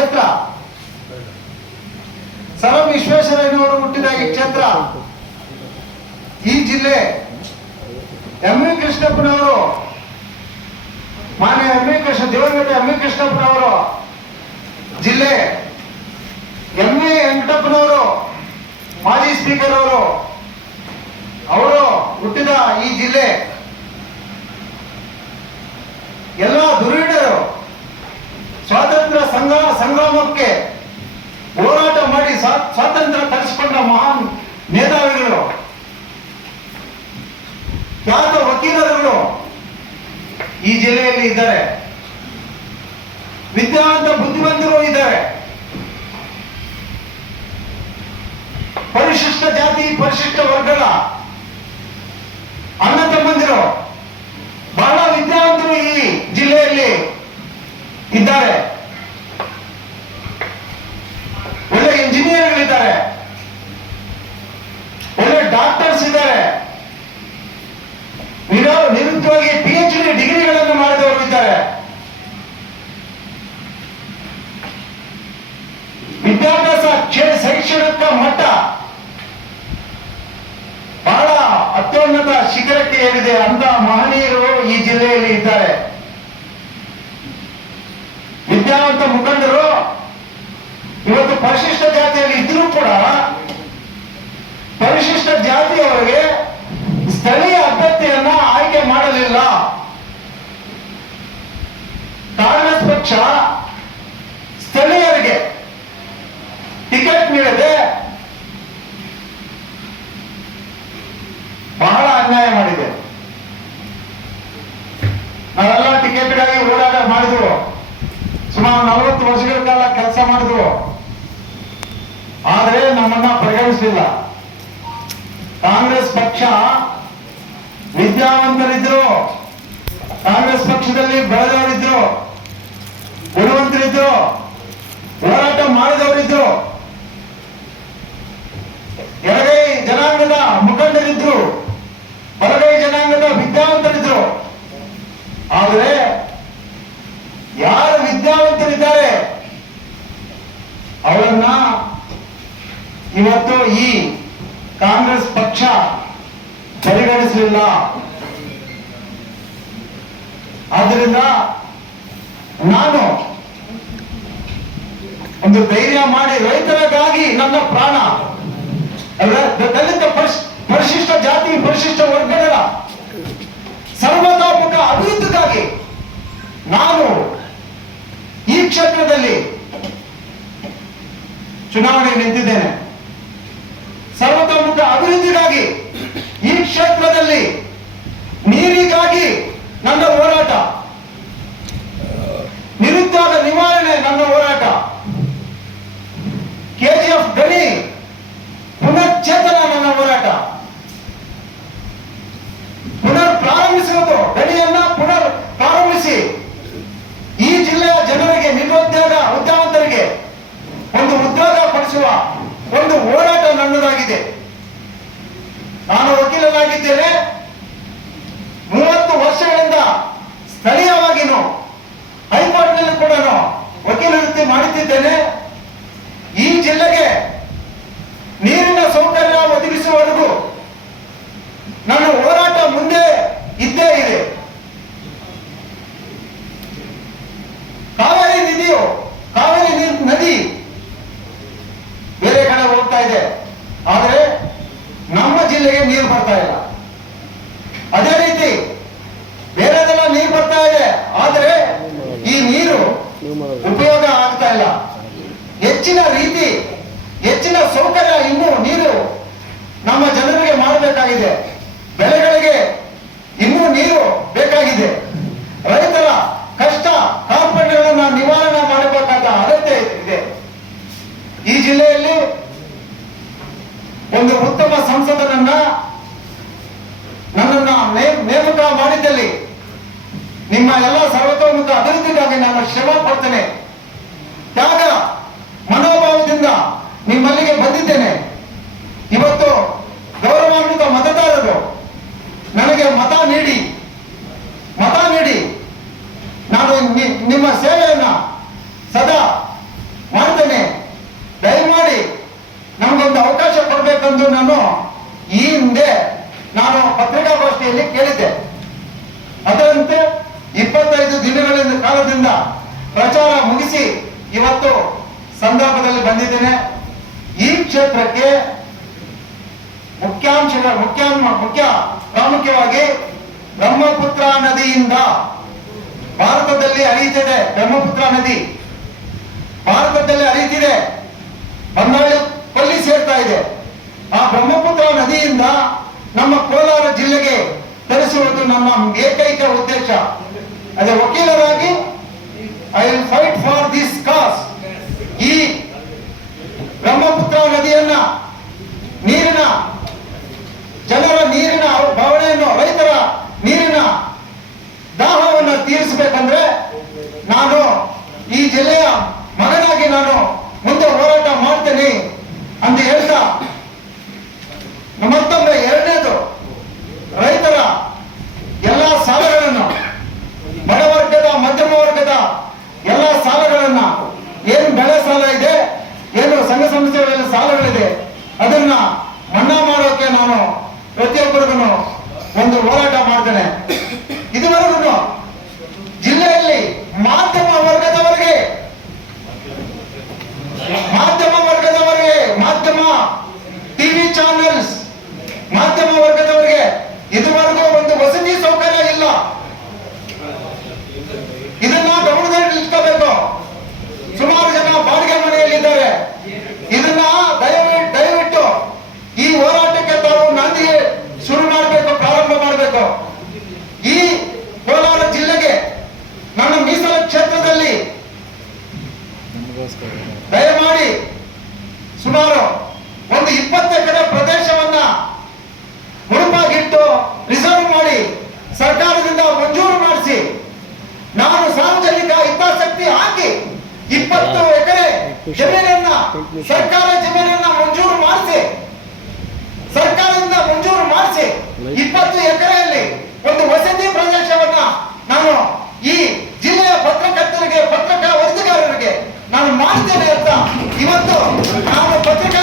ಕ್ಷೇತ್ರ? ಸರ್ವ ವಿಶ್ವೇಶ್ವರಯ್ಯನವರು ಹುಟ್ಟಿದ ಈ ಕ್ಷೇತ್ರ? ಈ ಜಿಲ್ಲೆ? ಎಂ ವಿ ಕೃಷ್ಣಪ್ಪನವರು? ಮಾನ್ಯ ಎಂ ವಿ ಕೃಷ್ಣ ದಿವಂಗತ ಎಂ ವಿ ಕೃಷ್ಣಪ್ಪನವರು? ಜಿಲ್ಲೆ? ಎಂ ವಿ ವೆಂಕಟಪ್ಪನವರು? ಮಾಜಿ ಸ್ಪೀಕರ್ ಅವರು? ಅವರು ಹುಟ್ಟಿದ ಈ ಜಿಲ್ಲೆ? ಎಲ್ಲ ಸಂಘ ಸಂಗ್ರಾಮಕ್ಕೆ ಹೋರಾಟ ಮಾಡಿ ಸ್ವಾ- ಸ್ವಾತಂತ್ರ್ಯ ತರಿಸಿಕೊಂಡ ಮಹಾನ್ ನೇತಾವಿಗಳು ಖ್ಯಾತ ವಕೀಲರುಗಳು ಈ ಜಿಲ್ಲೆಯಲ್ಲಿ ಇದ್ದಾರೆ. ವಿದ್ಯಾವಂತ ಬುದ್ಧಿವಂತರು ಇದ್ದಾರೆ. ಪರಿಶಿಷ್ಟ ಜಾತಿ, ಪರಿಶಿಷ್ಟ ವರ್ಗದ ಅಣ್ಣ ತಮ್ಮಂದಿರು, ಬಹಳ ವಿದ್ಯಾವಂತರು ಈ ಜಿಲ್ಲೆಯಲ್ಲಿ ಇದ್ದಾರೆ. ಕ್ಷೇ- ಮಠ ಬಹಳ ಅತ್ಯುನ್ನತ ಶಿಖರಕ್ಕೆ ಏರಿದೆ ಅಂತ ಮಹನೀಯರು ಈ ಜಿಲ್ಲೆಯಲ್ಲಿ ಇದ್ದಾರೆ. ವಿದ್ಯಾವಂತ ಮುಖಂಡರು ಇವತ್ತು ಪರಿಶಿಷ್ಟ ಜಾತಿಯಲ್ಲಿ ಇದ್ರೂ ಕೂಡ ಪರಿಶಿಷ್ಟ ಜಾತಿಯವರಿಗೆ ಸ್ಥಳೀಯ ಅಭ್ಯರ್ಥಿಯನ್ನ ಆಯ್ಕೆ ಮಾಡಲಿಲ್ಲ. ಕಾಂಗ್ರೆಸ್ ಪಕ್ಷ ಟಿಕೆಟ್ ನೀಡದೆ ಬಹಳ ಅನ್ಯಾಯ ಮಾಡಿದೆ. ನಾವೆಲ್ಲ ಟಿಕೆಟ್ಗಾಗಿ ಓಡಾಟ ಮಾಡಿದ್ರು ಸುಮಾರು ನಲವತ್ತು ವರ್ಷಗಳ ಕಾಲ ಕೆಲಸ ಮಾಡಿದ್ರು ಆದ್ರೆ ನಮ್ಮನ್ನ ಪರಿಗಣಿಸಲಿಲ್ಲ. ಕಾಂಗ್ರೆಸ್ ಪಕ್ಷ ವಿದ್ಯಾವಂತರಿದ್ರು. ಕಾಂಗ್ರೆಸ್ ಪಕ್ಷದಲ್ಲಿ ಬೆಳೆದವರಿದ್ರು ಗುಣವಂತರಿದ್ರು ಹೋರಾಟ ಮಾಡಿದವರಿದ್ರು ಎಡಗೈ ಜನಾಂಗದ ಮುಖಂಡರಿದ್ರು, ಬಲಗೈ ಜನಾಂಗದ ವಿದ್ಯಾವಂತರಿದ್ರು. ಆದರೆ ಯಾರು ವಿದ್ಯಾವಂತರಿದ್ದಾರೆ? ಅವರನ್ನ ಇವತ್ತು ಈ ಕಾಂಗ್ರೆಸ್ ಪಕ್ಷ ಪರಿಗಣಿಸಲಿಲ್ಲ. ಆದ್ದರಿಂದ ನಾನು ಒಂದು ಧೈರ್ಯ ಮಾಡಿ ರೈತರಿಗಾಗಿ ನನ್ನ ಪ್ರಾಣ ಅಲ್ಲ, ದಲಿತ ಪರಿಶಿಷ್ಟ ಜಾತಿ ಪರಿಶಿಷ್ಟ ವರ್ಗಗಳ ಸರ್ವತೋಮುಖ ಅಭಿವೃದ್ಧಿಗಾಗಿ ನಾನು ಈ ಕ್ಷೇತ್ರದಲ್ಲಿ ಚುನಾವಣೆ ನಿಂತಿದ್ದೇನೆ. ಸರ್ವತೋಮುಖ ಅಭಿವೃದ್ಧಿಗಾಗಿ ಈ ಕ್ಷೇತ್ರದಲ್ಲಿ ನೀರಿಗಾಗಿ ನನ್ನ ಹೋರಾಟ ಒಂದು ಹೋರಾಟ ನನ್ನದಾಗಿದೆ. ನಾನು ವಕೀಲನಾಗಿದ್ದೇನೆ. ಮೂವತ್ತು ವರ್ಷಗಳಿಂದ ಸ್ಥಳೀಯವಾಗಿನೂ ಹೈಕೋರ್ಟ್ನಲ್ಲಿ ಕೂಡ ವಕೀಲ ವೃತ್ತಿ ಮಾಡುತ್ತಿದ್ದೇನೆ. ನಿಮ್ಮ ಎಲ್ಲ ಸರ್ವತೋಮುಖ ಅಭಿವೃದ್ಧಿಗಾಗಿ ನಾನು ಶ್ರಮ ಪಡ್ತೇನೆ ತ್ಯಾಗ ಮನೋಭಾವದಿಂದ ನಿಮ್ಮಲ್ಲಿಗೆ ಬಂದಿದ್ದೇನೆ. ಇವತ್ತು ಸಂದರ್ಭದಲ್ಲಿ ಬಂದಿದ್ದೇನೆ. ಈ ಕ್ಷೇತ್ರಕ್ಕೆ ಮುಖ್ಯಾಂಶಗಳ, ಮುಖ್ಯ ಮುಖ್ಯ ಪ್ರಾಮುಖ್ಯವಾಗಿ ಬ್ರಹ್ಮಪುತ್ರ ನದಿಯಿಂದ ಭಾರತದಲ್ಲಿ ಹರಿಯುತ್ತಿದೆ ಬ್ರಹ್ಮಪುತ್ರ ನದಿ. ಭಾರತದಲ್ಲಿ ಹರಿಯುತ್ತಿದೆ. ಬಂಗಾಳ ಪಲ್ಲಿ ಸೇರ್ತಾ ಇದೆ. ಆ ಬ್ರಹ್ಮಪುತ್ರ ನದಿಯಿಂದ ನಮ್ಮ ಕೋಲಾರ ಜಿಲ್ಲೆಗೆ ತರಿಸುವುದು ನಮ್ಮ ಏಕೈಕ ಉದ್ದೇಶ. ಅದೇ ವಕೀಲರಾಗಿ I will fight for Niye ಒಂದು ಹೋರಾಟ ಮಾಡ್ತೇನೆ ಇಪ್ಪತ್ತು ಎಕರೆ ಜಮೀನನ್ನ ಸರ್ಕಾರ ಜಮೀನನ್ನ ಮಂಜೂರು ಮಾಡಿಸಿ ಸರ್ಕಾರದಿಂದ ಮಂಜೂರು ಮಾಡಿಸಿ ಇಪ್ಪತ್ತು ಎಕರೆಯಲ್ಲಿ ಒಂದು ವಸತಿ ಪ್ರದೇಶವನ್ನ ನಾನು ಈ ಜಿಲ್ಲೆಯ ಪತ್ರಕರ್ತರಿಗೆ ಪತ್ರಕ ವರದಿಗಾರರಿಗೆ ನಾನು ಮಾಡ್ತೇನೆ ಅಂತ ಇವತ್ತು ನಾನು ಪತ್ರಿಕಾ